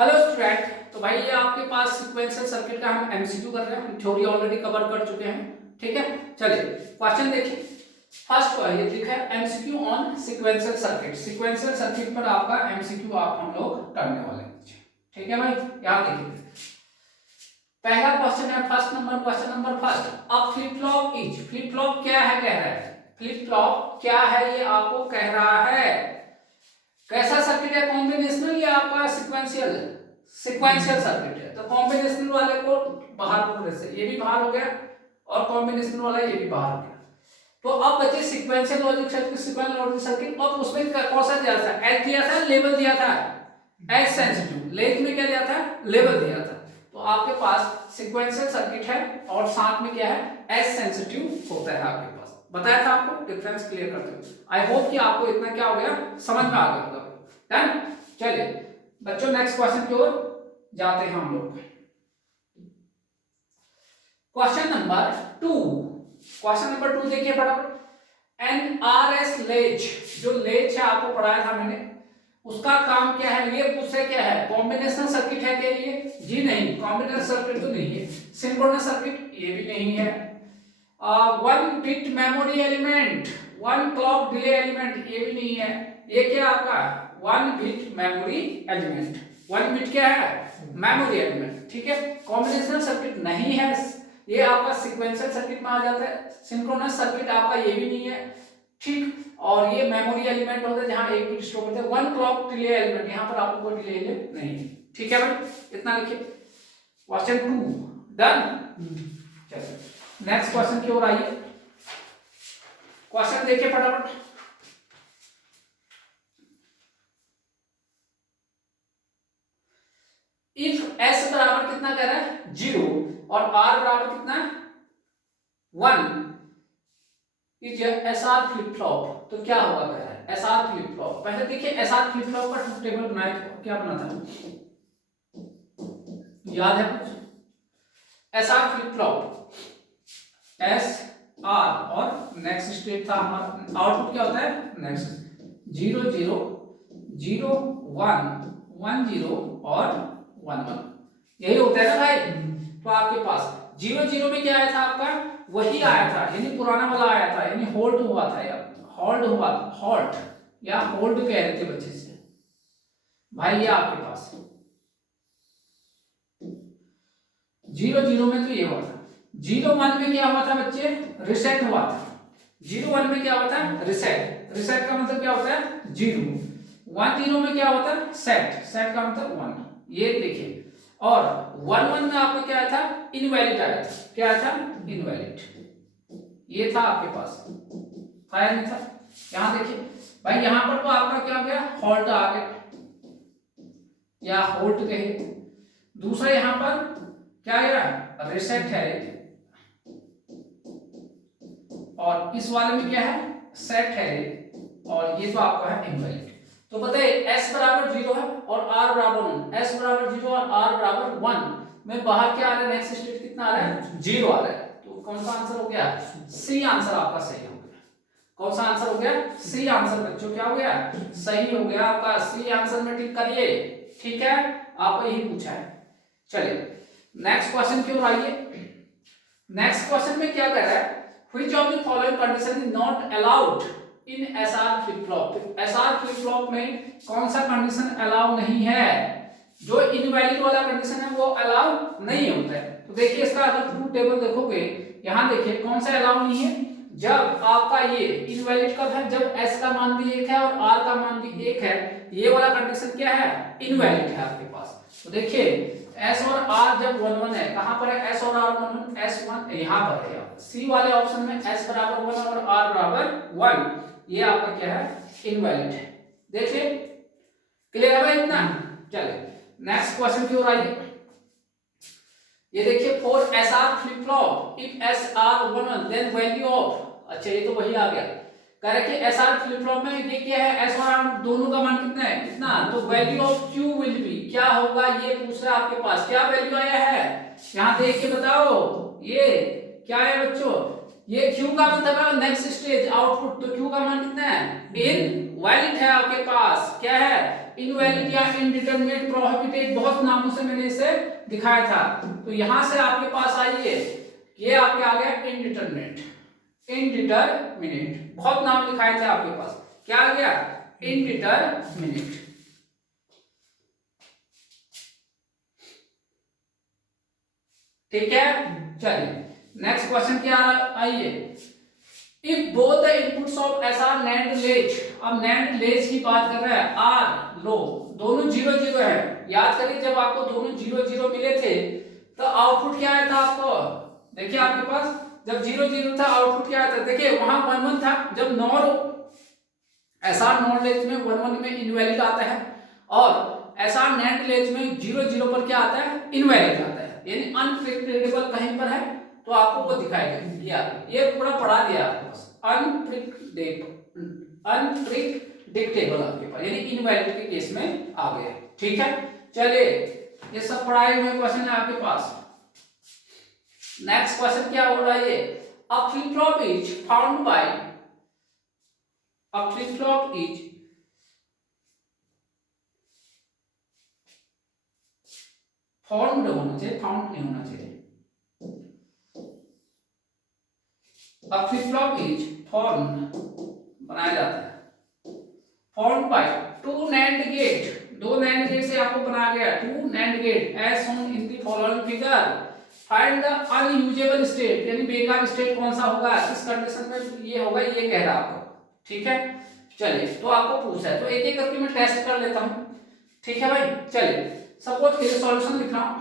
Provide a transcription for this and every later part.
Hello student. तो भाई ये आपके पास सीक्वेंशियल सर्किट का हम एमसीक्यू कर रहे हैं। हम थ्योरी ऑलरेडी कवर कर चुके हैं, ठीक है। चलिए क्वेश्चन देखिए। फर्स्ट ये लिखा है MCQ on sequential circuit. Sequential circuit पर आपका एमसीक्यू हम लोग करने वाले हैं, ठीक है भाई। यहाँ देखिए पहला क्वेश्चन है, first number question number first. अब flip flop is, flip flop क्या है कह रहा है, फ्लिप फ्लॉप क्या है ये आपको कह रहा है। कैसा सर्किट है, कॉम्बिनेशनल या आपका सीक्वेंशियल, सीक्वेंशियल सर्किट है। तो कॉम्बिनेशनल वाले को बाहर रखने से ये भी बाहर हो गया और कॉम्बिनेशनल वाला ये भी बाहर हो गया। तो अब बचे sequential logic circuit, sequential logic circuit. और उसमें कौन सा दिया था, एच दिया था, लेवल दिया था, एच सेंसिटिव। लेग में क्या दिया था, लेवल दिया था। तो आपके पास सीक्वेंशियल सर्किट है और साथ में क्या है, एच सेंसिटिव होता है आपके पास। बताया था आपको, डिफरेंस क्लियर करते हुए। आई होप कि आपको इतना क्या हो गया, समझ में आ गया होगा। डन। चलिए बच्चों नेक्स्ट क्वेश्चन की ओर जाते हैं हम लोग। क्वेश्चन नंबर 2, क्वेश्चन नंबर 2 देखिए फटाफट। एनआरएस लेच, जो लेच है आपको पढ़ाया था मैंने, उसका काम क्या है ये पूछ रहे, क्या है, कॉम्बिनेशन सर्किट है क्या ये? जी नहीं, कॉम्बिनेशन सर्किट तो नहीं है। सिंक्रोनस सर्किट ये भी नहीं है। One bit memory element, one clock delay element ये भी नहीं है। ये क्या आपका one bit memory element, one bit क्या है, मेमोरी एलिमेंट, ठीक है। कॉम्बिनेशनल सर्किट नहीं है, ये आपका सीक्वेंशियल सर्किट में आ जाता है। सिंक्रोनस सर्किट आपका ये भी नहीं है, ठीक। और ये मेमोरी एलिमेंट होता है जहां एक बिट स्टोर होता है। वन क्लॉक डिले एलिमेंट, यहां पर आपको कोई डिले नहीं है, ठीक है भाई। इतना लिखिए क्वेश्चन 2 डन। चलिए नेक्स्ट क्वेश्चन की ओर आइए। क्वेश्चन देखिए फटाफट। इफ s बराबर कितना कह रहा है, 0 और r बराबर कितना है, 1 is S R flip flop, तो क्या होगा कह रहा है, एस आर फ्लिप फ्लॉप। पहले देखिए एस आर फ्लिप फ्लॉप का ट्रुथ टेबल बनाए तो क्या बना था, याद है कुछ? S R flip flop, S R और नेक्स्ट स्टेट था हमारा, आउटपुट क्या होता है नेक्स्ट, 0 0 0 1 1 0 और 1 1, यही होता है ना भाई। तो आपके पास 0 0 में क्या आया था आपका, वही आया था, यानी पुराना वाला आया था, यानी होल्ड हुआ था, या होल्ड हुआ, हॉल्ट या होल्ड कह रहे थे बच्चे से भाई। ये आपके पास 0 0 में तो ये हुआ था। 0 1 में क्या हुआ था बच्चे, रिसेट हुआ था। 0 1 में क्या होता है, रिसेट। रिसेट का मतलब क्या होता है, 0। 1 0 में क्या होता है, सेट। सेट का मतलब 1, ये देखिए। और 1 1 में आपका क्या आया था, इनवैलिड आया था। क्या आया था, इनवैलिड। ये था आपके पास, आया नहीं था। यहां देखिए भाई, यहां पर तो आपका क्या हो गया, हॉल्ट आ गया या होल्ट कहे। दूसरा यहां पर क्या गया, रिसेट है। और इस वाले में क्या है, सेट है। और ये तो आपका है इनवैलिड। तो बताइए s बराबर 0 है और r बराबर 1, s बराबर 0 और r बराबर 1 में बाहर क्या आ रहा है, नेक्स्ट स्टेट कितना आ रहा है, 0 आ रहा है। तो कौन सा आंसर हो गया, सी आंसर आपका सही हो गया। कौन सा आंसर हो गया, सी आंसर बच्चों क्या हो गया, सही हो गया आपका। सी आंसर में टिक करिए, ठीक है, आपको यही पूछा है। चलिए नेक्स्ट क्वेश्चन की ओर आइए। नेक्स्ट क्वेश्चन में क्या कह रहा है, which of the following condition is not allowed in SR flip flop. SR flip flop में कौन सा कंडीशन अलाउ नहीं है, जो इनवैलिड वाला कंडीशन है वो अलाउ नहीं होता है। तो देखिए इसका अगर ट्रूथ टेबल देखोगे, यहां देखिए कौन सा अलाउ नहीं है, जब आपका ये इनवैलिड कब है, जब s का मान भी 1 है और r का मान भी 1 है। ये वाला कंडीशन क्या है, इनवैलिड है आपके पास। तो देखिए s और r जब 1 1 है, कहां पर है s और r 1 1, s 1 यहां पर है। सी वाले ऑप्शन में s बराबर 1 और r बराबर 1, ये आपका क्या है, इनवैलिड है। देखिए क्लियर है भाई इतना। चलिए नेक्स्ट क्वेश्चन की ओर आइए। ये देखिए for S R flip flop if S R 1 1 then value of, अच्छा ये तो वही आ गया। कह रहे कि एस आर फ्लिप फ्लॉप में ये क्या है, एस और आर दोनों का मान कितना है, कितना, तो value of Q will be क्या होगा, ये पूछ रहा है आपके पास। क्या वैल्यू आया है, यहां देख के बताओ, ये क्या है बच्चों, ये क्यू का मतलब है नेक्स्ट स्टेज आउटपुट। तो क्यू का मान कितना है, इनवैलिड है आपके पास। क्या है, इनवैलिड या इनडिटरमिनेट, प्रोहिबिटेड, बहुत नामों से मैंने इसे दिखाया था। तो यहां से आपके पास आइए, ये आपके आ गया इनडिटरमिनेट, इनडिटरमिनेट, बहुत नाम लिखाए थे आपके पास, क्या आ गया इनडिटरमिनेट। ठीक है, चलिए नेक्स्ट क्वेश्चन क्या आइए, if both the inputs of SR NAND latch, अब नैंड लेज की बात कर रहे हैं, आर लो दोनों 0 0 है। याद करिए जब आपको दोनों 0 0 मिले थे तो आउटपुट क्या आया था आपको, देखिए आपके पास जब 0 0 था आउटपुट क्या आया था, देखिए वहां 1 1 था। जब नॉर एसआर नॉर लेज में 1 1 में इनवैलिड आता है और एसआर नैंड लेज में 0 0 पर क्या आता है इनवैलिड आता है, यानी अनप्रेडिक्टेबल कहीं पर है तो आपको वो दिखाएगा, ये पूरा पढ़ा दिया आपके पास, अनप्रिडिक्टेबल आपके पास, यानी इनवैलिड के केस में आ गया। ठीक है, चलिए ये सब पढ़ाए हुए क्वेश्चन है आपके पास। नेक्स्ट क्वेश्चन क्या हो रहा है, अ flip flop is found by, a flip flop is found होना चाहिए, फाउंड नहीं होना चाहिए, अब फ्लिप फ्लॉप इज फॉर्म बनाया जाता है, form by 2 NAND gate, 2 NAND gate से आपको बनाया गया 2 NAND gate as shown in the following figure, find the unusable state, यानी बेकार स्टेट कौन सा होगा इस कंडीशन में, ये होगा, ये कह रहा है आपको। ठीक है, चलिए तो आपको पूछा है तो एक एक करके मैं टेस्ट कर लेता हूं। ठीक है भाई, चलिए सपोज के लिए सॉल्यूशन लिख रहा हूं,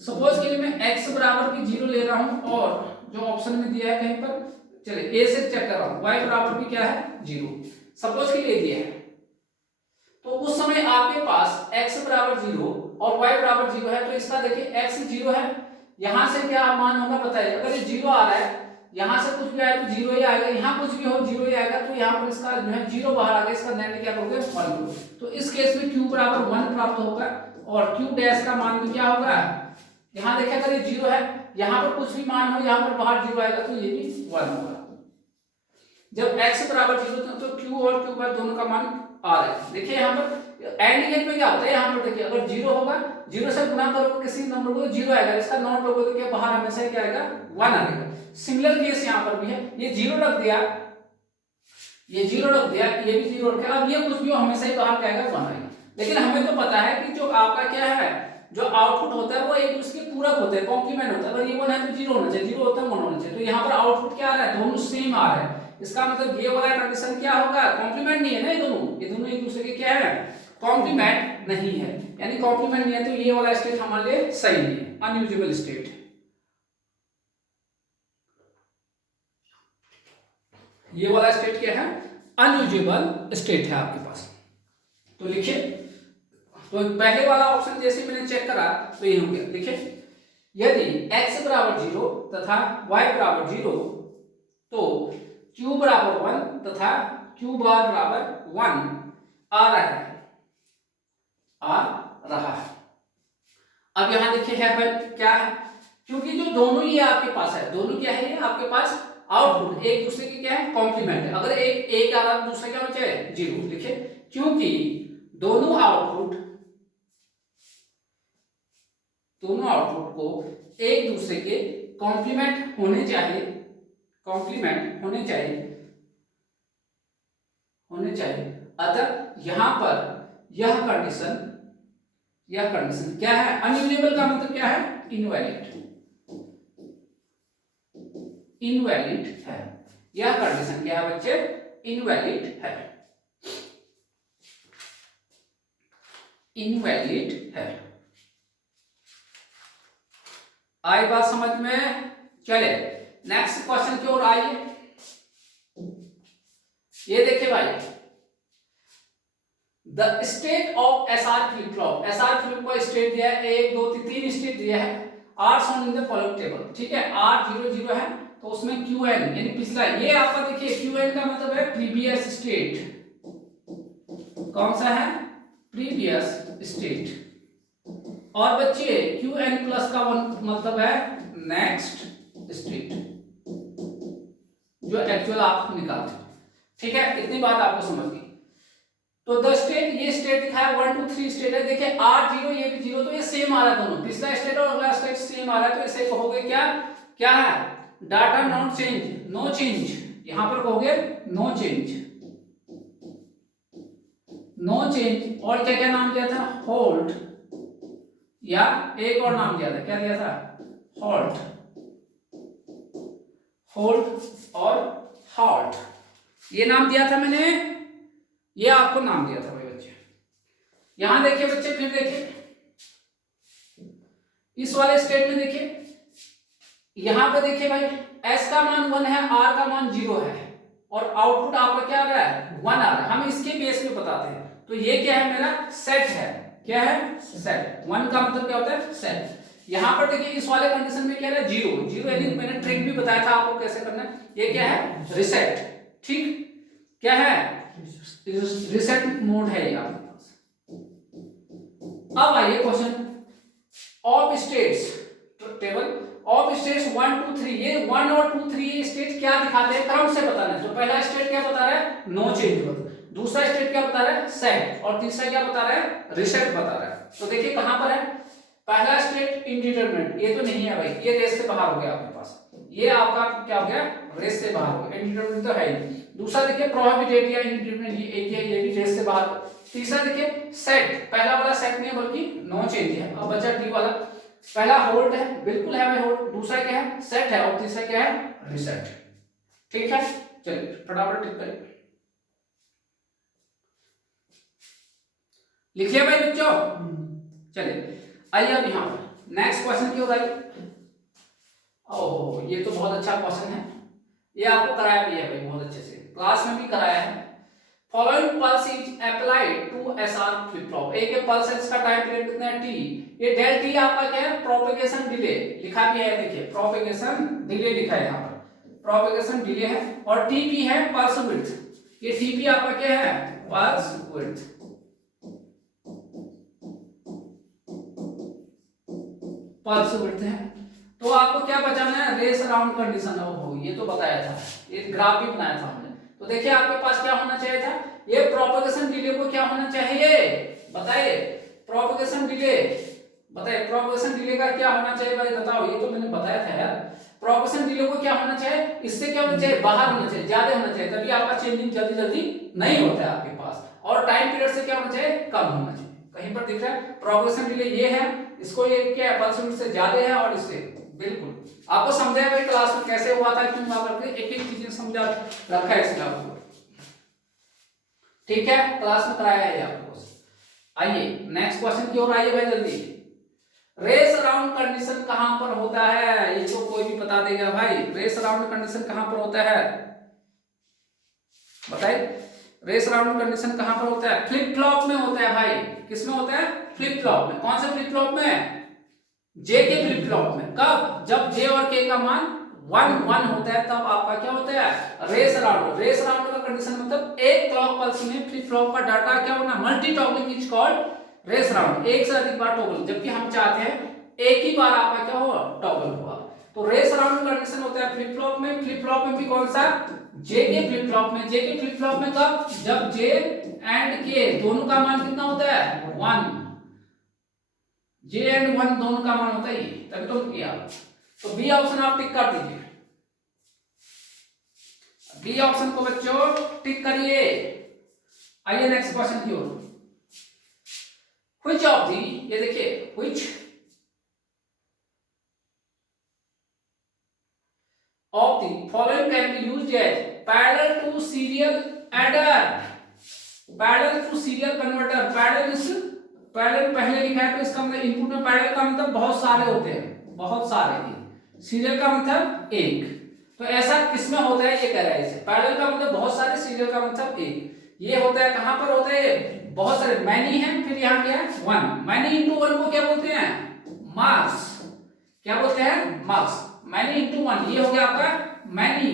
सपोज के लिए मैं x बराबर की 0 ले रहा हूं और जो ऑप्शन में दिया है कहीं पर, चलिए a से चेक कर रहा हूं, y बराबर भी क्या है 0, सपोज के लिए दिया है। तो उस समय आपके पास x बराबर 0 और y बराबर 0 है, तो इसका देखिए x 0 है, यहां से क्या मान होगा बताइए, अगर ये 0 आ रहा है यहां से कुछ भी आए तो 0 ही आएगा, यहां कुछ भी हो 0 ही आएगा, तो यहां पर इसका जो है 0 बाहर आ गया, इसका नैंड क्या करोगे 1 करोगे, तो इस केस में q बराबर 1 प्राप्त होगा और q डैश का मान भी क्या होगा, यहां देखिए अगर ये 0 है यहां पर कुछ भी मान हो यहां पर बाहर 0 आएगा तो ये भी 1 होगा। जब x बराबर 0 था तो q और q बार दोनों का मान आ रहा है। देखिए यहां पर एंड गेट में क्या होता है, यहां पर देखिए अगर 0 होगा 0 से गुना करोगे किसी नंबर को तो 0 आएगा, इसका नॉट लोगे तो क्या बाहर हमेशा क्या आएगा 1 आएगा। सिमिलर केस यहां पर भी है, ये 0 रख दिया, ये 0 रख दिया, ये भी 0 रखा, अब ये कुछ भी हो हमेशा ही बाहर क्या आएगा 1 आएगा। लेकिन हमें तो पता है कि जो आपका क्या है, जो आउटपुट होता है वो एक दूसरे के पूरक होते हैं, कॉम्प्लीमेंट होता है, अगर ये 1 है तो 0 होना चाहिए, 0 होता है 1 होना चाहिए, तो यहाँ पर आउटपुट क्या आ रहा है, दोनों सेम आ रहा है, इसका मतलब ये वाला कंडीशन क्या होगा, कॉम्प्लीमेंट नहीं है ना, ये दोनों एक दूसरे के क्या है, कॉम्प्लीमेंट नहीं है, यानी कॉम्प्लीमेंट नहीं है तो ये वाला स्टेट हमारे लिए सही नहीं है, अनयूजेबल स्टेट, ये वाला स्टेट क्या है, अनयूजेबल स्टेट है आपके पास। तो लिखिए, तो पहले वाला ऑप्शन जैसे मैंने चेक करा तो ये हो गया, देखिए यदि x बराबर 0 तथा y बराबर 0 तो q बराबर 1 तथा q बार बराबर 1 आ रहा है। अब यहां देखिए है पर क्या है, क्योंकि जो दोनों ये आपके पास है, दोनों क्या है ये आपके पास आउटपुट एक दूसरे के क्या है कॉम्प्लीमेंट है, अगर एक आ रहा है दूसरा क्या होना चाहिए 0, लिखिए क्योंकि दोनों आउटपुट को एक दूसरे के कॉम्प्लीमेंट होने चाहिए, अतः यहां पर यह कंडीशन क्या है, अनयूजेबल का मतलब क्या है, इनवैलिड है, यह कंडीशन क्या है बच्चे, इनवैलिड है, आई बात समझ में। चले नेक्स्ट क्वेश्चन की ओर आइए, ये देखिए भाई, the state of SR flip flop, SR flip को स्टेट दिया है 1 2 3 स्टेट दिया है, are shown in the following table, ठीक है, आर 0 0 है तो उसमें क्यू एन यानी पिछला, ये आपका देखिए क्यू एन का मतलब है प्रीवियस स्टेट, कौन सा है, प्रीवियस स्टेट, और बच्चे क्यू एन प्लस का मतलब है नेक्स्ट स्टेट, जो एक्चुअल आप निकालते हैं। ठीक है, इतनी बात आपको समझ गई। तो द स्टेट, ये स्टेट दिखा है 1 2 3 स्टेट है। देखिए R 0 ये भी 0, तो ये सेम आ रहा है दोनों, पिछला स्टेट और अगला स्टेट सेम आ रहा है, तो इसे कहोगे क्या, क्या है, data not change, no change, यहां पर कहोगे नो चेंज, नो चेंज। और क्या क्या नाम दिया था, होल्ड, या एक और नाम दिया था, क्या दिया था, हॉल्ट, होल्ड और हॉल्ट, ये नाम दिया था मैंने, ये आपको नाम दिया था भाई बच्चे। यहां देखिए बच्चे, फिर देखिए इस वाले स्टेट में देखिए, यहां पे देखिए भाई s का मान 1 है, r का मान 0 है, और आउटपुट आपका क्या आ रहा है, 1 आ रहा है। हम इसके बेस पे बताते हैं, तो ये क्या है, मेरा सेट है, क्या है, सेट। 1 का मतलब क्या होता है, सेट। यहां पर देखिए इस वाले कंडीशन में क्या है, 0 0, यानी मैंने ट्रिक भी बताया था आपको कैसे करना है, ये क्या है, रिसेट, ठीक, क्या है, रिसेट मोड है ये आपके पास। अब आइए question of states table, of states 1 2 3, ये 1 और 2 3 ये स्टेट क्या दिखाते हैं, क्रम से बताना है। तो पहला स्टेट क्या बता रहा है, नो चेंज बता, दूसरा स्टेट क्या बता रहा है, सेट, और तीसरा क्या बता रहा है, रिसेट बता रहा है। तो देखिए कहां पर है, पहला स्टेट इंडिटरमिनेट, ये तो नहीं है भाई, ये रेस से बाहर हो गया आपके पास, ये आपका क्या हो गया, रेस से बाहर हो गया, इंडिटरमिनेट तो है ही। दूसरा देखिए प्रोहिबिटेड या इंडिटरमिनेट, ये भी रेस से बाहर। तीसरा देखिए सेट, पहला वाला सेट नहीं है बल्कि नो चेंज है। अब बचा डी वाला, पहला होल्ड है, बिल्कुल है भाई होल्ड, दूसरा क्या है, सेट है, और तीसरा क्या है, रिसेट, ठीक है। चलिए फटाफट टिक करें, लिखिए भाई बच्चों। चलिए आइए अब यहाँ पर नेक्स्ट क्वेश्चन की ओर आइए। ओह ये तो बहुत अच्छा क्वेश्चन है, ये आपको कराया भी है भाई बहुत अच्छे से, क्लास में भी कराया है। Following pulse is applied to SR flip flop, एक ये पल्स है इसका टाइम पीरियड कितना है, टी, ये डेल टी आपका क्या है, प्रोपेगेशन डिले लिखा भी है, देखिए प्रोपेगेशन डिले लिखा है यहाँ पर, प्रोपेगेशन डिले है, और टीपी है पल्स विड्थ, ये टीपी आपका क्या है, पल्स विड्थ, पल्स विड्थ है। तो आपको क्या बचाना है, रेस अराउंड कंडीशन, हो ये तो बताया था, ये ग्राफ भी बनाया था हमने। तो देखिए आपके पास क्या होना चाहिए था, ये प्रोपेगेशन डिले को क्या होना चाहिए, बताइए, प्रोपेगेशन डिले, बताइए प्रोपेगेशन डिले का क्या होना चाहिए भाई, बताओ, ये तो मैंने बताया था यार। प्रोपेगेशन डिले को क्या होना चाहिए, इससे क्या होना चाहिए, बाहर होना चाहिए, ज्यादा होना चाहिए, तभी आपका चेंजिंग जल्दी जल्दी नहीं होता है आपके पास, और टाइम पीरियड से क्या होना चाहिए, कम होना चाहिए। कहीं पर दिख रहा है प्रोपेगेशन डिले ये है, इसको ये क्या है, पल्स विड्थ से ज्यादा है, और इससे बिल्कुल आपको समझाया भाई क्लास में कैसे हुआ था, क्यों हुआ करके एक एक चीजें समझा रखा है इसमें आपको, ठीक है, क्लास में कराया है आपको। आइए नेक्स्ट क्वेश्चन की ओर आइए भाई जल्दी। रेस अराउंड कंडीशन कहां पर होता है, ये तो कोई भी बता देगा भाई, रेस अराउंड कंडीशन कहां पर होता है, बताइए, रेस अराउंड कंडीशन कहां पर होता है, फ्लिप फ्लॉप में होता है भाई, किसमें होता है, फ्लिप फ्लॉप में। कौन से फ्लिप फ्लॉप में, जे के फ्लिप फ्लॉप में। कब, जब जे और के का मान 1 1 होता है तब आपका क्या होता है, रेस अराउंड। रेस अराउंड का कंडीशन मतलब एक क्लॉक पल्स में फ्लिप फ्लॉप का डाटा क्या होना, multi toggling is called race around, एक से अधिक बार टॉगल, जबकि हम चाहते हैं एक ही बार आपका क्या हो, टॉगल हुआ। तो रेस अराउंड कंडीशन होता है फ्लिप फ्लॉप में। फ्लिप फ्लॉप में भी कौन सा, जे के फ्लिप फ्लॉप में। जे के फ्लिप फ्लॉप में कब, जब जे एंड के दोनों का मान कितना होता है, 1, जे एंड 1 दोनों का मान होता है ये, तभी तो किया। तो बी ऑप्शन आप टिक कर दीजिए, बी ऑप्शन को बच्चों टिक करिए। आइए नेक्स्ट क्वेश्चन की ओर। व्हिच ऑफ दी, ये देखिए, which of the following can be used as parallel to serial adder, parallel to serial converter. Parallel इस, पैरेलल पहले लिखा है तो इसका मतलब इनपुट में पैरेलल का मतलब बहुत सारे होते हैं, बहुत सारे, सीरियल का मतलब एक। तो ऐसा किसमें होता है, ये कह रहा है इसे, पैरेलल का मतलब बहुत सारे, सीरियल का मतलब एक। ये होता है कहां पर होता है, बहुत सारे, मैनी है, फिर यहाँ क्या है, 1, मैनी इंटू 1 को क्या बोलते हैं, मास, क्या बोलते हैं, मास, मैनी इंटू 1, ये हो गया आपका मैनी,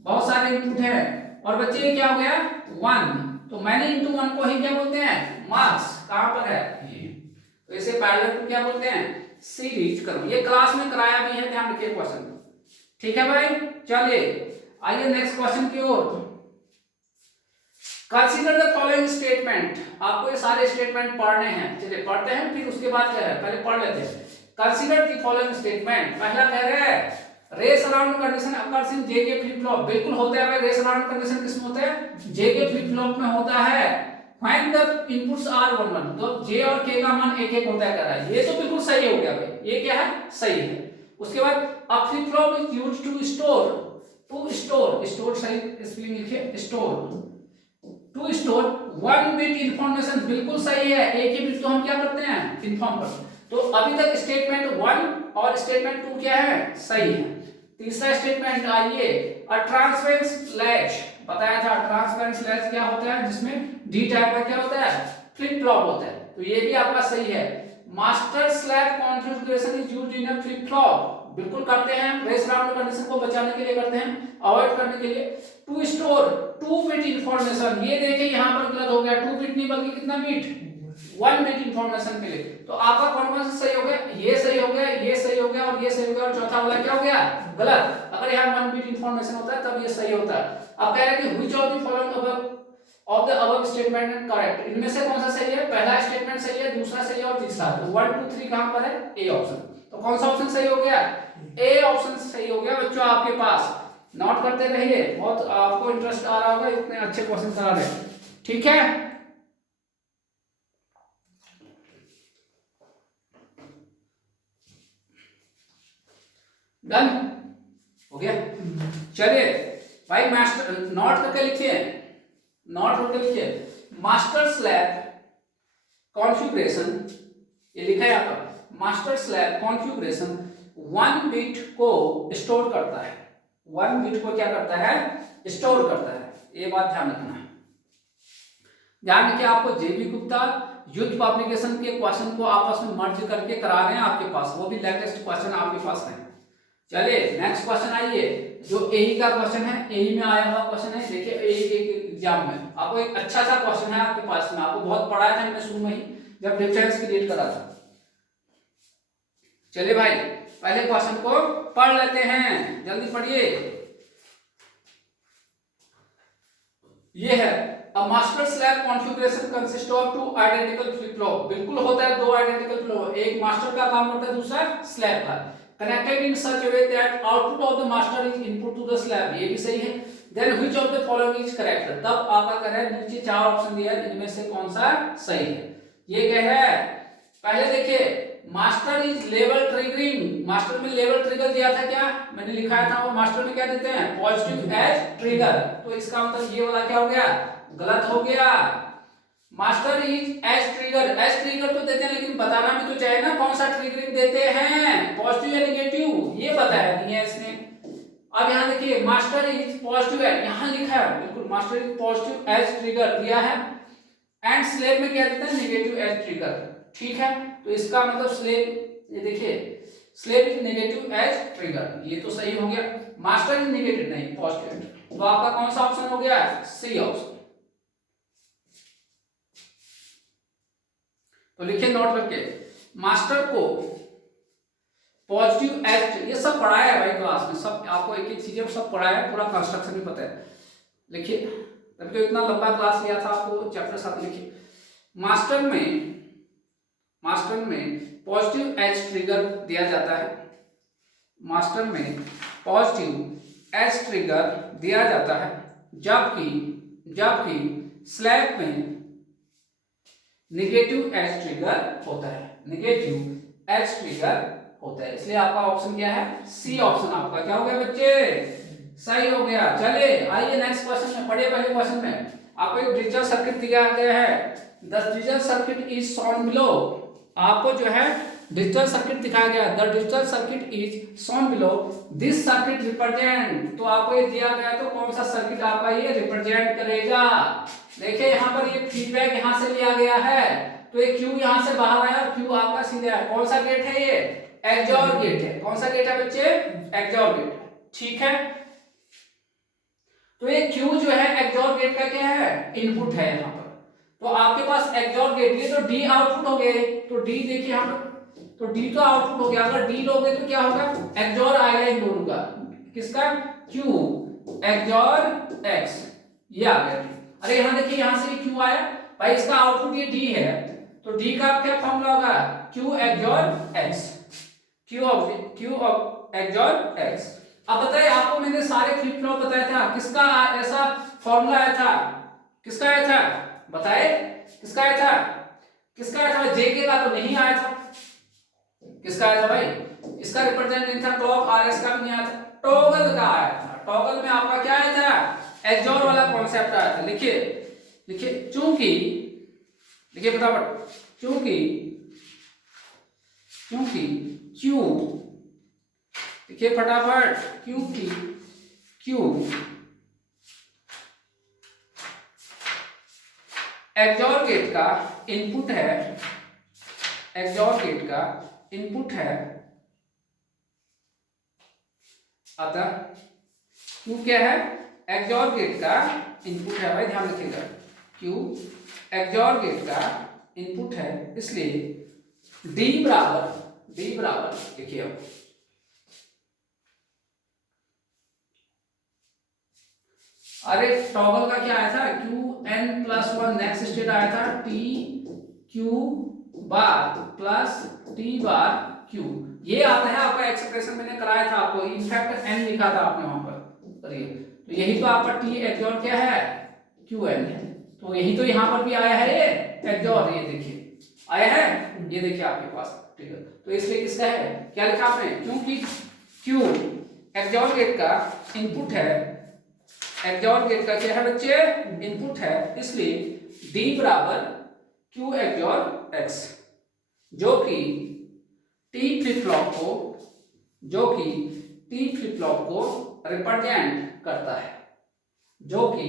बहुत सारे इनपुट है, और बच्चे ये क्या हो गया, 1, तो मैनी इंटू 1 को ही क्या बोलते हैं, मास, कहां पर है ये, तो इसे पैरेलल को क्या बोलते हैं, सीरीज करो। ये क्लास में कराया भी है, ध्यान रखिए क्वेश्चन, ठीक है भाई। चलिए आइए नेक्स्ट क्वेश्चन की ओर। कंसीडर द फॉलोइंग स्टेटमेंट, आपको ये सारे स्टेटमेंट पढ़ने हैं, चलिए पढ़ते हैं, फिर उसके बाद क्या है पहले पढ़ लेते हैं। कंसीडर द फॉलोइंग स्टेटमेंट, पहला कह रहे हैं race around condition occurs in J K flip flop, बिल्कुल होता है भाई, रेस अराउंड कंडीशन किसमें होता है, जे के फ्लिप फ्लॉप में होता है। व्हेन द इनपुट्स आर 1 1, तो जे और के का मान एक एक होता है कह रहा है, ये तो बिल्कुल सही हो गया भाई, ये क्या है सही है। उसके बाद a flip flop is used to store store सही स्पेलिंग लिखिए, टू स्टोर 1 बिट इंफॉर्मेशन, बिल्कुल सही है, एक ही बिट तो हम क्या करते हैं इन्फॉर्म करते हैं। तो अभी तक स्टेटमेंट 1 और स्टेटमेंट 2 क्या है सही है। तीसरा स्टेटमेंट आइए, अ ट्रांसपेरेंट स्लैश, बताया था ट्रांसपेरेंट स्लैश क्या होता है, जिसमें डी टाइप का क्या होता है फ्लिप फ्लॉप होता है, तो ये भी आपका सही है। Master slab configuration is used in a flip flop, बिल्कुल करते हैं, रेस अराउंड कंडीशन को बचाने के लिए करते हैं, अवॉइड करने के लिए। टू स्टोर 2 बिट इंफॉर्मेशन, ये देखिए यहां पर गलत हो गया, 2 बिट नहीं बल्कि कितना बिट 1 बिट इंफॉर्मेशन के लिए। तो आपका कौन सा सही हो गया, ये सही हो गया, ये सही हो गया और ये सही हो गया, और चौथा वाला क्या हो गया गलत। अगर यहाँ 1 बिट इंफॉर्मेशन होता है तब ये सही होता है। अब कह रहे हैं कि which of the following of the above statement is correct, इनमें से कौन सा सही है, पहला स्टेटमेंट सही है, दूसरा सही है और तीसरा। तो 1 2 3 कहां पर है, ए ऑप्शन, तो कौन सा ऑप्शन सही हो गया, ए ऑप्शन सही हो गया। बच्चों आपके पास नोट करते रहिए, बहुत आपको इंटरेस्ट आ रहा होगा, इतने अच्छे क्वेश्चन करा रहे हैं, ठीक है। डन हो गया, चलिए भाई मास्टर नोट करके लिखिए, नोट करके लिखिए, मास्टर स्लैब कॉन्फ़िगरेशन, ये लिखा है आपका, मास्टर स्लैब कॉन्फ़िगरेशन 1 बिट को स्टोर करता है, 1 बिट को क्या करता है स्टोर करता है, ये बात ध्यान रखना है। ध्यान रखिए, आपको जेबी गुप्ता युद्ध पब्लिकेशन के क्वेश्चन को आपस में मर्ज करके करा रहे हैं आपके पास, वो भी लेटेस्ट क्वेश्चन आपके पास है। चलिए नेक्स्ट क्वेश्चन आइए, जो एई का क्वेश्चन है, एई में आया हुआ क्वेश्चन है, देखिए एई के एग्जाम में आपको एक अच्छा सा क्वेश्चन है आपके पास में, आपको बहुत पढ़ाया था हमने शुरू में ही जब डिफरेंस क्रिएट करा था। चलिए भाई पहले क्वेश्चन को पढ़ लेते हैं, जल्दी पढ़िए। ये है a master slab configuration consist of 2 identical flip flop, बिल्कुल होता है 2 आइडेंटिकल फ्लिप फ्लॉप, एक मास्टर का काम करता है दूसरा स्लैब का, connected in such a way that output of the master is input to the slab, ये भी सही है। then which of the following is correct, तब आपका कह रहा है नीचे 4 ऑप्शन दिया है, इनमें से कौन सा सही है। ये कह रहा है पहले देखिए, master is level triggering, master में लेवल ट्रिगर दिया था क्या, मैंने लिखाया था, वो मास्टर में क्या देते हैं पॉजिटिव एज ट्रिगर, तो इसका मतलब ये वाला क्या हो गया गलत हो गया। मास्टर इज एज ट्रिगर तो देते हैं, लेकिन बताना भी तो चाहिए ना कौन सा ट्रिगरिंग देते हैं, पॉजिटिव या नेगेटिव, ये बताया नहीं है इसने। अब यहाँ देखिए मास्टर इज पॉजिटिव है, यहाँ लिखा है बिल्कुल master is positive edge trigger दिया है, एंड स्लेव में क्या देता है नेगेटिव एज ट्रिगर, ठीक है। तो इसका मतलब स्लेव, ये देखिए slave is negative edge trigger, ये तो सही हो गया। मास्टर इज नेगेटिव नहीं पॉजिटिव, तो आपका कौन सा ऑप्शन हो गया सी ऑप्शन। तो लिखिए नोट करके, मास्टर को पॉजिटिव एज, ये सब पढ़ाया है भाई क्लास में, सब आपको एक एक चीजें सब पढ़ाया है, पूरा कंस्ट्रक्शन भी पता है। लिखिए तभी तो इतना लंबा क्लास लिया था आपको चैप्टर 7। लिखिए मास्टर में पॉजिटिव एज ट्रिगर दिया जाता है, मास्टर में पॉजिटिव एज ट्रिगर दिया जाता है, जबकि स्लैब में नेगेटिव एज ट्रिगर होता है, नेगेटिव एज ट्रिगर होता है, इसलिए आपका ऑप्शन क्या है सी ऑप्शन आपका क्या हो गया बच्चे सही हो गया। चलिए आइए नेक्स्ट क्वेश्चन में पढ़िए। पहले क्वेश्चन में आपको एक डिजिटल सर्किट दिया गया है, the digital circuit is shown below, आपको जो है डिजिटल सर्किट दिखाया गया, the digital circuit is shown below, this circuit represent, तो आपको ये दिया गया तो कौन सा सर्किट आपका ये रिप्रेजेंट करेगा। देखिए यहाँ पर ये फीडबैक यहाँ से लिया गया है, तो ये क्यू यहाँ से बाहर आया और क्यू आपका सीधे आया, कौन सा गेट है ये एक्सऑर गेट है, कौन सा गेट है बच्चे एक्सऑर गेट है, ठीक है। तो ये क्यू जो है एक्सऑर गेट का क्या है इनपुट है यहाँ पर, तो आपके पास एक्सऑर गेट, ये तो डी आउटपुट हो गए, तो डी देखिए यहाँ पर, तो डी तो आउटपुट हो गया, अगर डी लोगे तो क्या होगा एक्सऑर आएगा इन दोनों का, किसका क्यू एक्सऑर एक्स, ये आ गया। अरे यहाँ देखिए, यहाँ से क्यू आया भाई, इसका आउटपुट ये डी है, तो डी का क्या फॉर्मूला होगा, Q XOR x, Q XOR x. अब बताइए, आपको मैंने सारे फ्लिप फ्लॉप बताया था, किसका ऐसा फॉर्मूला आया था, किसका आया था बताए, किसका आया था, किसका आया था, जेके का तो नहीं आया था, किसका आया था भाई, इसका रिप्रेजेंटेटिव था क्लॉक, आरएस का भी नहीं आया था, टॉगल का आया था। टॉगल में आपका क्या आया था, एक्सॉर वाला कॉन्सेप्ट आया था। लिखिए लिखिए, चूंकि, लिखिए फटाफट, क्योंकि क्यू, देखिए फटाफट, क्योंकि क्यू एक्सॉर गेट का इनपुट है, एक्सॉर गेट का इनपुट है, अतः क्यू क्या है, एक्सॉर गेट का इनपुट है भाई, ध्यान रखिएगा, क्यू एक्सॉर गेट का इनपुट है, इसलिए डी बराबर देखिए, अब अरे टॉगल का क्या आया था, Q N plus one, next state आया था T Q bar plus T bar Q, ये आता है आपका एक्सप्रेशन मैंने कराया था आपको, इनफैक्ट एन लिखा था आपने वहां पर, करिए, तो यही तो आपका टी एक्सॉर क्या है, क्यू एन है, तो यही तो यहाँ पर भी आया है ये एक्सॉर, ये देखिए आया है, ये देखिए आपके पास, ठीक है, तो इसलिए किसका है, क्या लिखा आपने, क्योंकि क्यू एक्सॉर गेट का इनपुट है, एक्सॉर गेट का क्या है बच्चे, इनपुट है, इसलिए डी बराबर क्यू एक्सॉर एक्स, जो कि टी फ्लिप फ्लॉप को, जो कि टी फ्लिप फ्लॉप को रिप्रेजेंट करता है, जो कि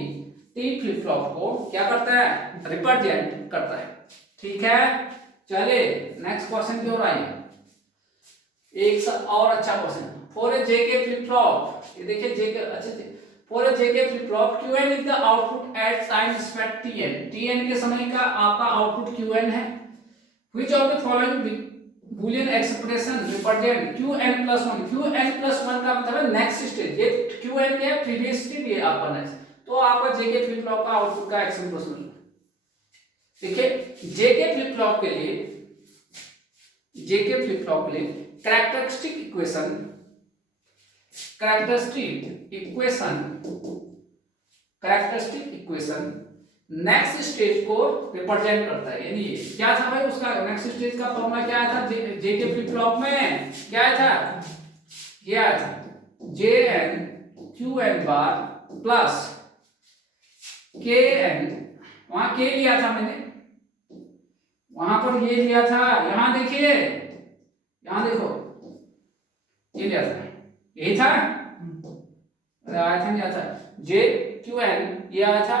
टी फ्लिप फ्लॉप को क्या करता है, रिप्रेजेंट करता है, ठीक है। चलिए नेक्स्ट क्वेश्चन की ओर आइए, एक और अच्छा question, for a JK flip flop, ये देखिए जेके, अच्छा, for a JK flip flop QN is the output at time respect TN, TN के समय का आपका आउटपुट क्यूएन है, which of the following Boolean expression represent qn plus 1, qn plus 1 का मतलब है नेक्स्ट स्टेज, ये qn क्या है, प्रीवियस स्टेज, ये आपका नेक्स्ट, तो आपका जेके फ्लिप फ्लॉप का आउटपुट का एक्सप्रेशन देखिए, जेके फ्लिप फ्लॉप के लिए, जेके फ्लिप फ्लॉप के लिए characteristic equation, characteristic equation next stage को रिप्रेजेंट करता है, यानी क्या था भाई उसका नेक्स्ट स्टेज का फॉर्मूला क्या आया था, जेके फ्लिप फ्लॉप में क्या आया था, ये आया था जे एन क्यू एन बार प्लस के एन, वहां के लिया था मैंने, वहां पर ये लिया था, यहां देखिए, यहां देखो, ये लिया था, यही था, आया था नहीं, आया था जे क्यू एन, ये आया था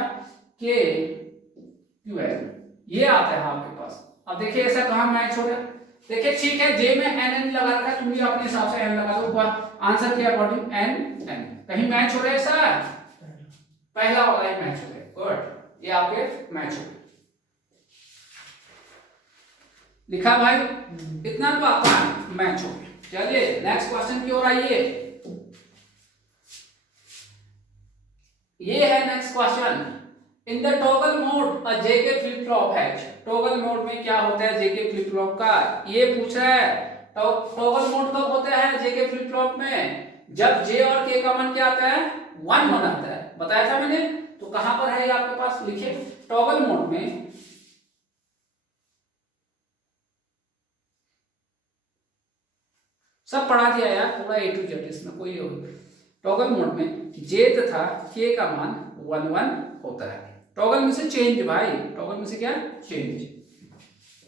के क्यू एन, ये आता है आपके पास। अब देखिए ऐसा कहां मैच हो रहा है, देखिए ठीक है, जे में एन एन लगा रखा है, तुम भी अपने हिसाब से एन लगा दो, आंसर के अकॉर्डिंग एन एन, कहीं मैच हो रहा है सर, पहला वाला ही मैच हो रहा है, गुड, ये आपके मैच हो गए, लिखा भाई, इतना तो आपका मैच हो गया। चलिए नेक्स्ट क्वेश्चन की ओर आइए, ये है next question, in the toggle mode a JK flip flop has, toggle mode में क्या होता है जेके फ्लिप फ्लॉप का, ये पूछ रहा है, तो टॉगल मोड कब होता है जेके फ्लिप फ्लॉप में, जब जे और के का मान क्या आता है, 1 1 आता है, बताया था मैंने, तो कहां पर है ये आपके पास, लिखिए टॉगल मोड में, सब पढ़ा दिया यार पूरा ए टू जेड, इसमें कोई टॉगल मोड में जे तथा के का मान 1 1 होता है, टॉगल में से चेंज भाई, टॉगल में से क्या चेंज,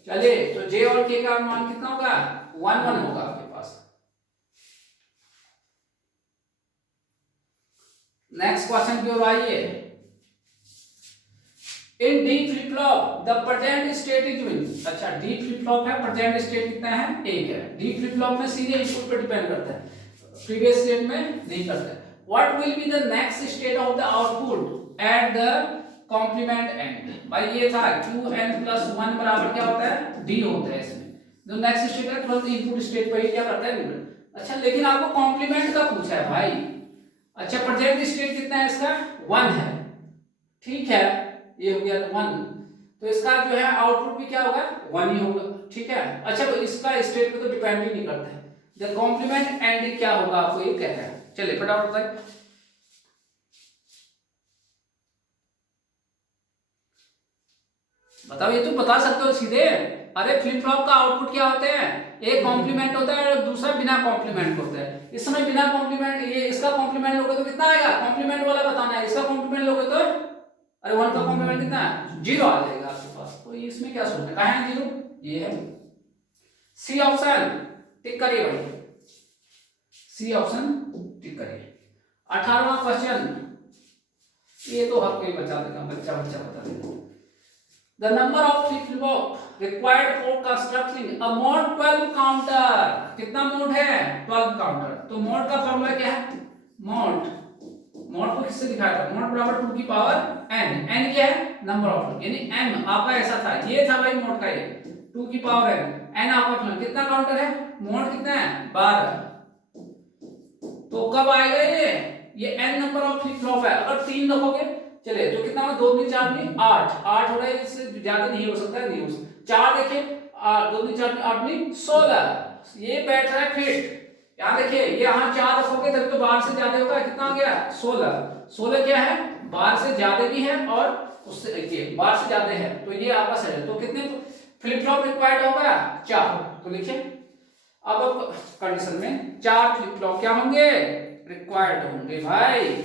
चलिए तो जे और के का मान कितना होगा, 1 1 होगा आपके पास। नेक्स्ट क्वेश्चन की ओर आइए, in D flip flop the present state is one, अच्छा डी फ्लिप फ्लॉप है, प्रेजेंट स्टेट कितना है, 1 है, डी फ्लिप फ्लॉप में सीधे इनपुट पर डिपेंड करता है, प्रीवियस स्टेट में नहीं करता है, what will be the next state of the output at the complement end, भाई ये था qn plus 1 बराबर क्या होता है, d होता है, इसमें जो नेक्स्ट स्टेट है तुरंत इनपुट स्टेट पर ही क्या करता है, अच्छा लेकिन आपको कॉम्प्लीमेंट का पूछा है भाई, अच्छा प्रेजेंट स्टेट कितना है इसका, 1 है, ठीक है, ये हो गया 1, तो इसका जो है आउटपुट भी क्या होगा 1 ही होगा, ठीक है। अच्छा तो इसका स्टेट पे तो डिपेंड ही नहीं करता है। द कॉम्प्लीमेंट एंड क्या होगा आपको ये कहता है। चलिए फटाफट बताइए। बताओ, ये तुम बता सकते हो सीधे। अरे फ्लिप फ्लॉप का आउटपुट क्या होते हैं, एक कॉम्प्लीमेंट होता है और दूसरा बिना कॉम्प्लीमेंट होता है। इस समय बिना कॉम्प्लीमेंट, ये इसका कॉम्प्लीमेंट लोगे तो कितना आएगा, कॉम्प्लीमेंट वाला बताना है। इसका कॉम्प्लीमेंट लोगे तो अरे 1 का कॉम्प्लीमेंट कितना है 0 आ जाएगा आपके पास। तो इसमें क्या सोचना, कहाँ है 0, ये है सी ऑप्शन, टिक करिए भाई, सी ऑप्शन टिक करिए। 18वां क्वेश्चन, ये तो हर कोई बता देगा, बच्चा बता देगा। The number of flip-flop required for constructing a mod 12 counter, कितना मोड है 12 काउंटर। तो मोड का फॉर्मूला क्या है, मोड को किससे दिखाया था, मोड बराबर 2 की पावर n, n क्या है नंबर ऑफ, यानी m आपका ऐसा था, ये था भाई मोड का, ये 2 की पावर n आपका कितना काउंटर है, मोड कितना है 12। तो कब आएगा ये n number of flip flop है। अगर 3 रखोगे, चलिए तो कितना हो 2 3 4 में 8 हो रहा है, इससे ज्यादा नहीं हो सकता, नहीं हो सकता। 4 देखिए 2 3 4 में 8 में 16, ये बैठ रहा है फिट। यहाँ देखिए ये यहाँ 4 रखोगे तब तो 12 से ज्यादा होगा, कितना हो गया 16 क्या है 12 से ज्यादा भी है और उससे देखिए 12 से ज्यादा है, तो ये आपका सही है। तो कितने फ्लिप फ्लॉप रिक्वायर्ड होगा 4, तो लिखिए अब कंडीशन में 4 फ्लिप फ्लॉप क्या होंगे रिक्वायर्ड होंगे भाई।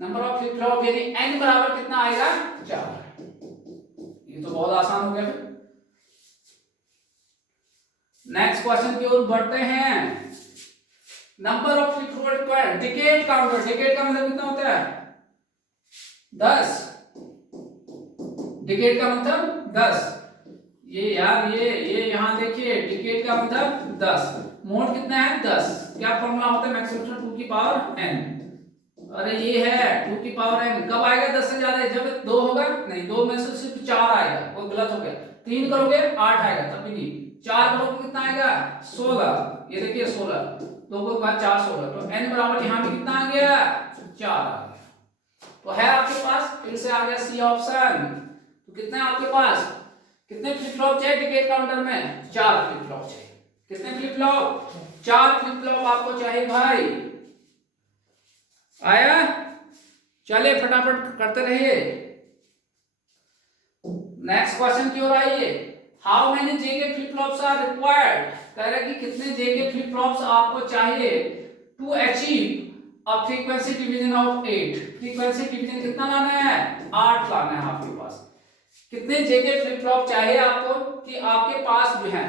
नंबर ऑफ फ्लिप फ्लॉप यानी n बराबर कितना आएगा 4। ये तो बहुत आसान हो गया। नेक्स्ट क्वेश्चन की ओर बढ़ते हैं। Number of flip flop required, decade counter, decade का मतलब कितना होता है 10, डिकेड का मतलब 10। ये यार ये यहां देखिए डिकेड का मतलब 10, मोड कितना है 10, क्या फॉर्मूला होता है मैक्सिमम 2 की पावर n। अरे ये है 2 की पावर n, कब आएगा 10 से ज्यादा, जब 2 होगा, नहीं 2 में से सिर्फ 4 आएगा, वो गलत हो गया। 3 करोगे 8 आएगा, तब भी नहीं। 4 करोगे कितना आएगा 16, ये देखिए 16, 2 के बाद 4 16, तो n बराबर यहाँ पे कितना आ गया 4 आ गया। तो है आपके पास, फिर से आ गया सी ऑप्शन। तो कितना है आपके पास, कितने फ्लिप फ्लॉप चाहिए डिकेड काउंटर में 4 फ्लिप फ्लॉप चाहिए। कितने फ्लिप फ्लॉप 4 फ्लिप फ्लॉप आपको चाहिए भाई। आया, चलिए फटाफट करते रहिए। नेक्स्ट क्वेश्चन की ओर आइए। How many JK flip flops are required, कह रहा है कि कितने जेके फ्लिप फ्लॉप्स आपको चाहिए to achieve a frequency division of 8। Frequency division कितना लाना है 8 लाना है आपके पास। कितने जेके फ्लिप फ्लॉप चाहिए आपको कि आपके पास जो है,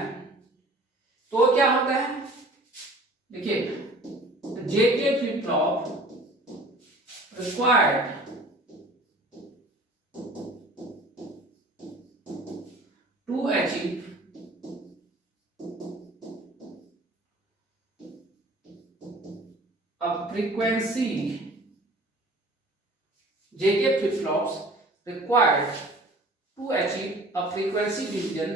तो क्या होता है देखिए जेके flip flop required to achieve a frequency, JK flip-flops required to achieve a frequency division,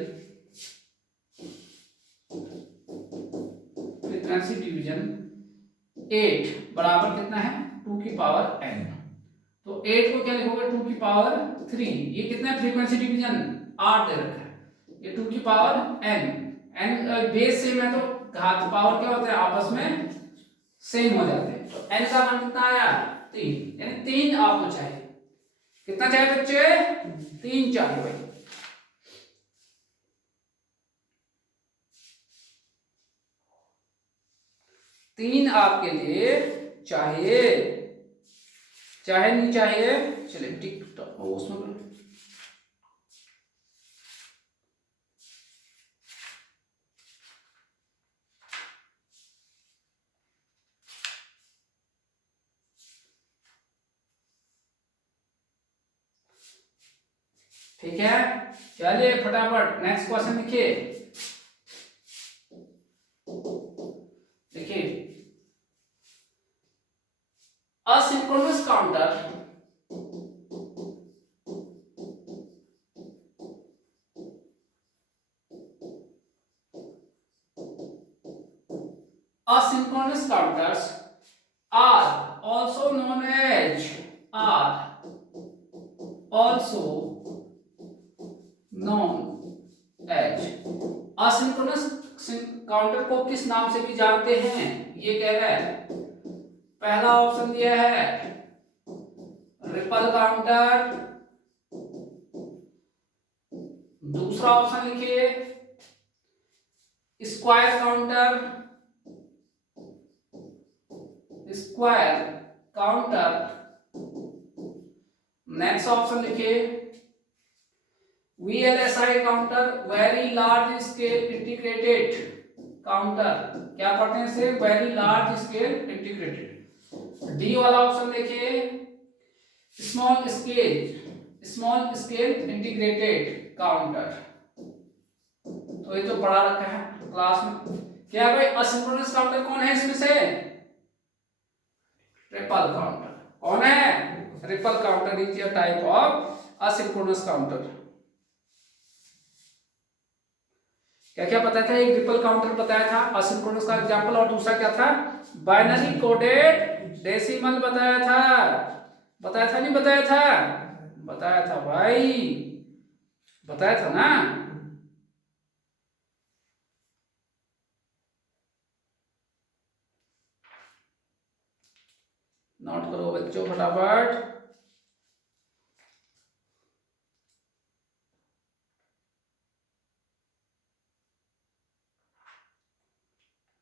frequency division 8 बराबर कितना है 2 की पावर n। तो 8 को क्या लिखोगे 2 की पावर 3, ये कितना है फ्रीक्वेंसी डिवीजन 8 दे रखा है, ये 2 की power n, n base same है तो घात पावर क्या होता है आपस में सेम हो जाते हैं। तो n का मान कितना आया 3, यानी 3 आपको चाहिए। कितना चाहिए बच्चे 3 चाहिए भाई। तीन आपके लिए चाहिए, चाहे नहीं चाहिए, चलिए टिक उसमें ठीक है। चलिए फटाफट नेक्स्ट क्वेश्चन लिखिए। देखिए asynchronous counter asynchronous counters are also known as non edge. Asynchronous counter को किस नाम से भी जानते हैं, ये कह रहा है। पहला ऑप्शन दिया है रिपल काउंटर, दूसरा ऑप्शन लिखिए square counter, square counter, next option लिखिए VLSI counter, very large scale integrated counter. क्या पढ़ते हैं इसे, very large scale integrated. D वाला ऑप्शन देखिए स्मॉल स्केल इंटीग्रेटेड काउंटर। तो ये तो पढ़ा रखा है क्लास में। क्या भाई असिंक्रोनस काउंटर कौन है इसमें से, रिपल काउंटर। कौन है, ripple counter is a type of asynchronous counter. क्या क्या बताया था, एक रिपल काउंटर बताया था असिंक्रोनस का एग्जांपल, और दूसरा क्या था, बाइनरी कोडेड डेसिमल बताया था नहीं बताया था, बताया था भाई, बताया था ना। नोट करो बच्चों फटाफट।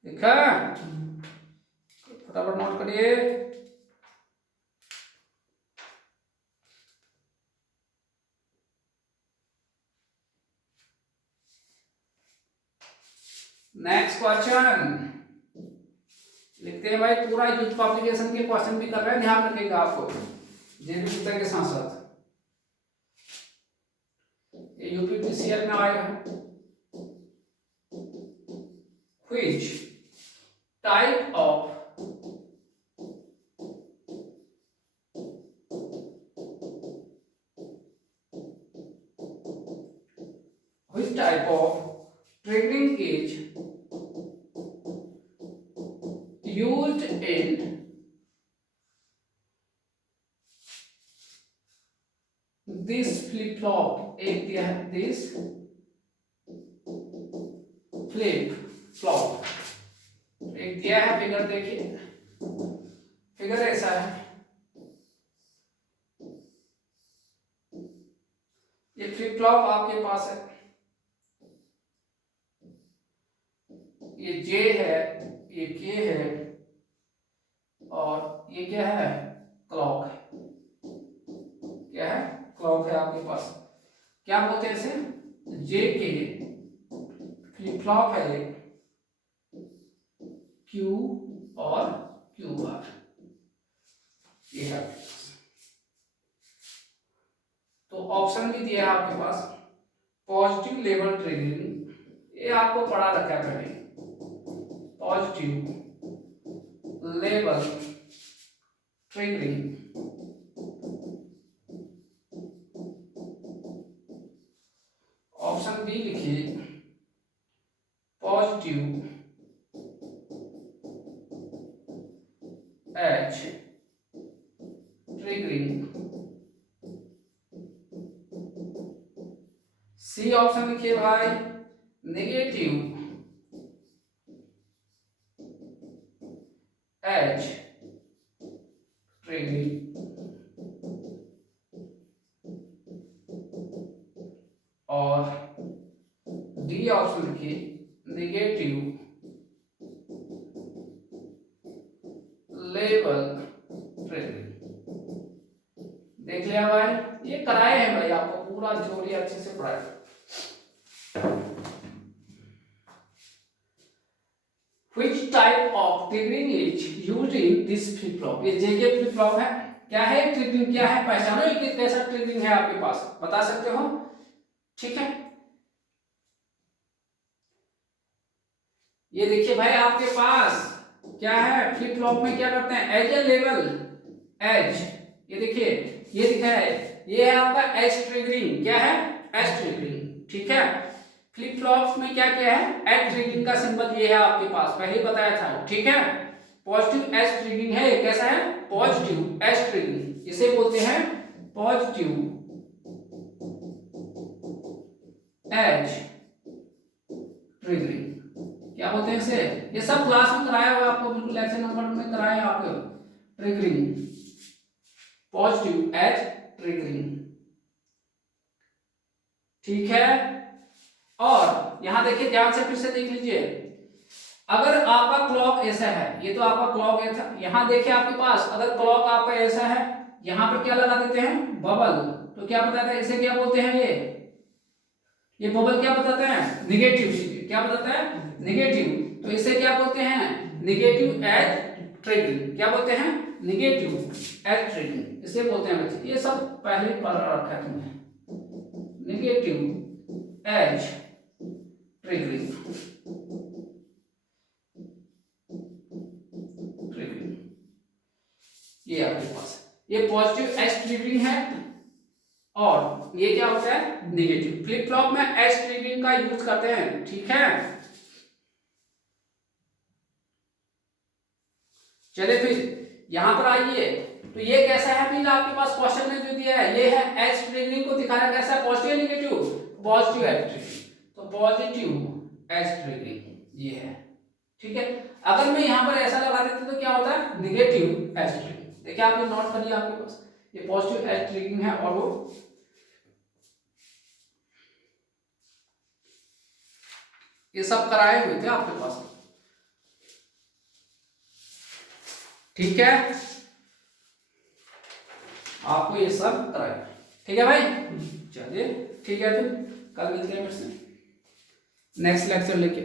देखा, फटाफट नोट करिए। नेक्स्ट क्वेश्चन लिखते हैं भाई, पूरा यूथ पब्लिकेशन के क्वेश्चन भी कर रहे हैं, ध्यान रखिएगा आपको जेबीटी के साथ साथ। ये यूपीपीसीएल में आएगा। Which type of triggering is used in this flip flop, एक दिया है this flip flop, एक दिया है फिगर, देखिए फिगर ऐसा है, ये फ्लिप फ्लॉप आपके पास है, ये J है, ये K है, और ये क्या है, क्लॉक है। क्या है, क्लॉक है आपके पास। क्या बोलते हैं इसे, J के फ्लिप फ्लॉप है, Q और QR, ये है। तो ऑप्शन भी दिया है आपके पास, पॉजिटिव लेवल ट्रिगरिंग, ये आपको पढ़ा रखा है पहले, positive level triggering. Option B लिखिए positive edge triggering. C option लिखिए भाई नेगेटिव एज ट्रिगरिंग। और डी ऑप्शन लिखिए नेगेटिव लेवल ट्रिगरिंग। देख लिया भाई, ये कराए हैं भाई आपको, पूरा थ्योरी अच्छे से पढ़ाया। Which type of triggering is used in this flip flop? ये JK flip flop है। क्या है ट्रिगरिंग, क्या है, पहचानो ये कैसा ट्रिगरिंग है आपके पास, बता सकते हो, ठीक है। ये देखिए भाई आपके पास क्या है, फ्लिप फ्लॉप में क्या करते हैं, एज ए लेवल एज, ये देखिए ये दिखा है, ये है आपका एज ट्रिगरिंग। क्या है, एज ट्रिगरिंग, ठीक है। फ्लिप फ्लॉप में क्या क्या है, एज ट्रिगरिंग का सिंबल ये है आपके पास, पहले ही बताया था, ठीक है। पॉजिटिव एज ट्रिगरिंग है, कैसा है, पॉजिटिव एज ट्रिगरिंग, इसे बोलते हैं पॉजिटिव एज ट्रिगरिंग, क्या बोलते हैं इसे, ये सब क्लास में कराया हुआ आपको, बिल्कुल लेक्चर नंबर में कराया आपको। ट्रिगरिंग, पॉजिटिव एज ट्रिगरिंग, ठीक है। और यहां देखिए ध्यान से फिर से देख लीजिए, अगर आपका क्लॉक ऐसा है, ये तो आपका क्लॉक है था, यहां देखिए आपके पास अगर क्लॉक आपका ऐसा है, यहां पर क्या लगा देते हैं, बबल, तो क्या बताता है, इसे क्या बोलते हैं, ये बबल क्या बताता है, निगेटिव, क्या बताता है, निगेटिव, तो इसे क्या बोलते हैं, निगेटिव एज ट्रिगरिंग, क्या बोलते हैं, निगेटिव एज ट्रिगरिंग, इसे बोलते हैं बच्चे, ये सब पहले ही पढ़ रखा है तुमने, निगेटिव एज ट्रिगरिंग, ये आपके पास, ये पॉजिटिव एज ट्रिगरिंग है, और ये क्या होता है, निगेटिव। फ्लिप फ्लॉप में एज ट्रिगरिंग का यूज करते हैं, ठीक है। चले फिर यहां पर आइए, तो ये कैसा है, अभी आपके पास क्वेश्चन में जो दिया है, ये है एज ट्रिगरिंग को दिखाना कैसा है, positive negative, positive edge triggering, तो पॉजिटिव एज ट्रिगरिंग ये है, ठीक है। अगर मैं यहां पर ऐसा लगा देता तो क्या होता है, निगेटिव एज ट्रिगरिंग, देखिए आपने नोट कर लिया, आपके पास ये पॉजिटिव एज ट्रिगरिंग है, और वो ये सब कराए हुए थे आपके पास, ठीक है, आपको ये सब कराए, ठीक है भाई, चलिए ठीक है, फिर कल मिलते हैं फिर से नेक्स्ट लेक्चर लेके।